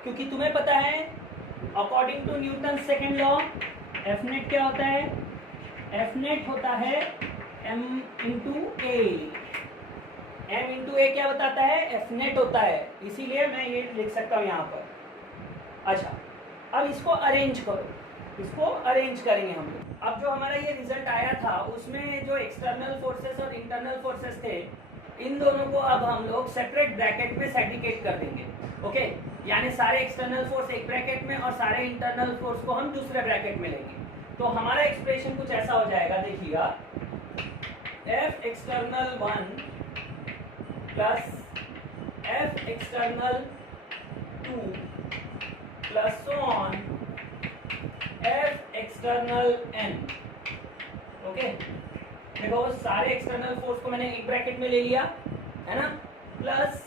क्योंकि तुम्हें पता है according to Newton second law F net क्या होता है, F नेट होता है m into A. m into A क्या बताता है, F नेट होता है, इसीलिए मैं ये लिख सकता हूँ यहाँ पर। अच्छा, अब इसको अरेंज करो, इसको अरेंज करेंगे हम लोग। अब जो हमारा ये रिजल्ट आया था उसमें जो एक्सटर्नल फोर्सेस और इंटरनल फोर्सेस थे, इन दोनों को अब हम लोग सेपरेट ब्रैकेट में सेग्रीगेट कर देंगे। ओके, यानी सारे एक्सटर्नल फोर्स एक ब्रैकेट में और सारे इंटरनल फोर्स को हम दूसरे ब्रैकेट में लेंगे। तो हमारा एक्सप्रेशन कुछ ऐसा हो जाएगा, देखिएगा, F external 1 plus F external 2 plus so on F external n। Okay, देखो सारे एक्सटर्नल फोर्स को मैंने एक ब्रैकेट में ले लिया है ना, plus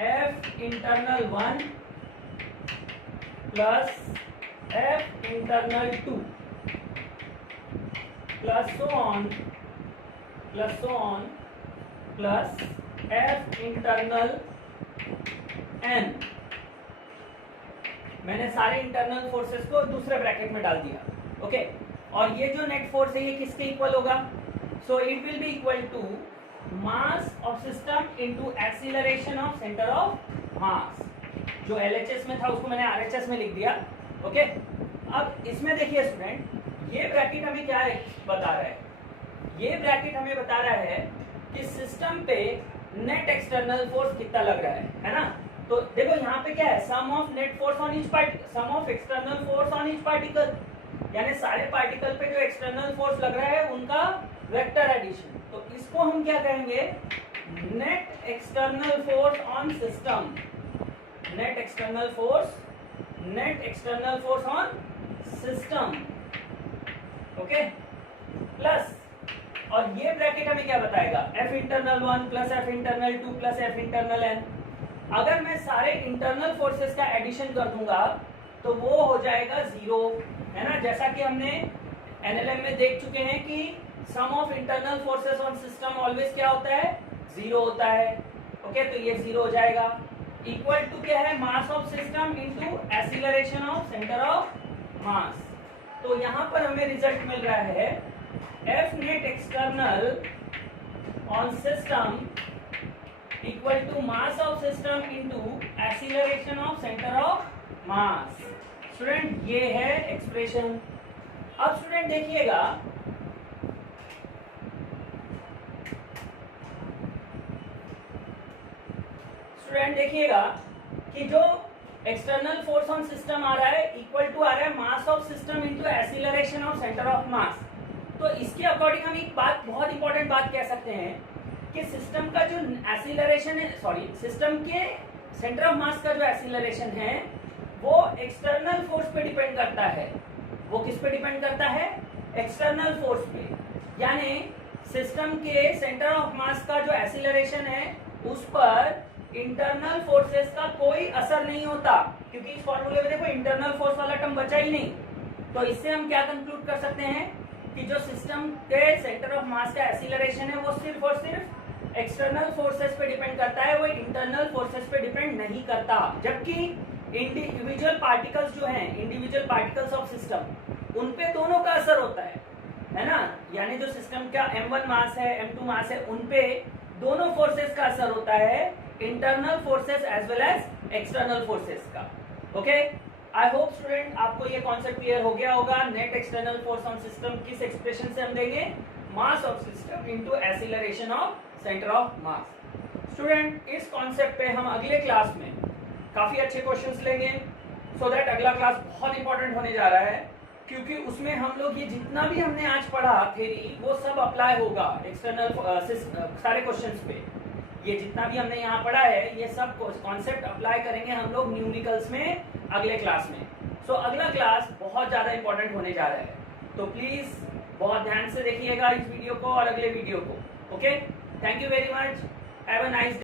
F internal 1 plus F internal 2 plus so on plus F internal n। मैंने सारे इंटरनल फोर्सेस को दूसरे ब्रैकेट में डाल दिया। ओके, और ये जो नेट फोर्स है ये किसके इक्वल होगा, so it will be equal to mass of system into acceleration of centre of mass. जो LHS में था उसको मैंने RHS में लिख दिया। ओके, अब इसमें देखिए स्टूडेंट, ये ब्रैकेट हमें क्या बता रहा है, ये ब्रैकेट हमें बता रहा है कि सिस्टम पे नेट एक्सटर्नल फोर्स कितना लग रहा है ना। तो देखो यहाँ पे क्या है, sum of net force on each particle, sum of external force on each particle, यानी सारे पार्टिकल पे जो एक्सटर्नल फोर्स लग रहा है उनका वेक्टर एडिशन। तो इसको हम क्या कहेंगे, net external force on system, net external force on system. Okay, plus, और ये ब्रैकेट हमें क्या बताएगा, F internal 1 plus F internal 2 plus F internal n। अगर मैं सारे इंटरनल फोर्सेस का एडिशन कर दूंगा तो वो हो जाएगा 0, है ना। जैसा कि हमने NLM में देख चुके हैं कि sum of internal forces on system always क्या होता है, 0 होता है। ओके, तो ये 0 हो जाएगा। इक्वल टू क्या है, mass of system into acceleration of centre of mass. तो यहाँ पर हमें रिजल्ट मिल रहा है F net external on system equal to mass of system into acceleration of centre of mass. Student, ये है एक्सप्रेशन। अब स्टूडेंट देखिएगा, कि जो एक्सटर्नल फोर्स ऑन सिस्टम आ रहा है इक्वल टू आ रहा है mass of system into acceleration of centre of mass. तो इसके अकॉर्डिंग हम एक बात, बहुत इंपॉर्टेंट बात कह सकते हैं कि सिस्टम का जो एक्सीलरेशन है, सिस्टम के सेंटर ऑफ मास का जो एक्सीलरेशन है वो एक्सटर्नल फोर्स पे डिपेंड करता है। वो किस पे डिपेंड करता है, एक्सटर्नल फोर्स पे। यानी सिस्टम के सेंटर ऑफ मास का जो एक्सीलरेशन है उस पर इंटरनल फोर्सेस का कोई असर नहीं होता, क्योंकि इस फॉर्मूले में देखो इंटरनल फोर्स वाला टर्म बचा ही नहीं। तो इससे हम क्या कंक्लूड कर सकते हैं कि जो सिस्टम के सेंटर ऑफ मास का एक्सीलरेशन है वो सिर्फ और सिर्फ एक्सटर्नल फोर्सेस पे डिपेंड करता है, वो इंटरनल फोर्सेस पे डिपेंड नहीं करता। जबकि इंडिविजुअल पार्टिकल्स जो हैं, इंडिविजुअल पार्टिकल्स ऑफ सिस्टम, उन पे दोनों का असर होता है ना। यानी जो सिस्टम का m1 मास है, m2 मास है, उन पे दोनों फोर्सेस का असर होता है, internal forces as well as external forces का। ओके, आई होप स्टूडेंट आपको ये कॉन्सेप्ट क्लियर हो गया होगा। Net external force on system किस एक्सप्रेशन से हम देंगे, mass of system into acceleration of centre of mass. Student इस कॉन्सेप्ट पे हम अगले क्लास में काफी अच्छे क्वेश्चंस लेंगे, सो दैट अगला क्लास बहुत इंपॉर्टेंट होने जा रहा है, क्योंकि उसमें हम लोग ये जितना भी हमने आज पढ़ा थ्योरी वो सब अप्लाई होगा एक्सटर्नल सारे क्वेश्चंस पे। ये जितना भी हमने यहाँ पढ़ा है ये सब कॉन्सेप्ट अप्लाई करेंगे हम लोग न्यूमेरिकल्स में अगले क्लास में। सो अगला क्लास बहुत ज़्यादा इंपॉर्टेंट होने जा रहा है, तो प्लीज़ बहुत ध्यान से देखिएगा इस वीडियो को और अगले वीडियो को। Okay, thank you very much, have a nice day.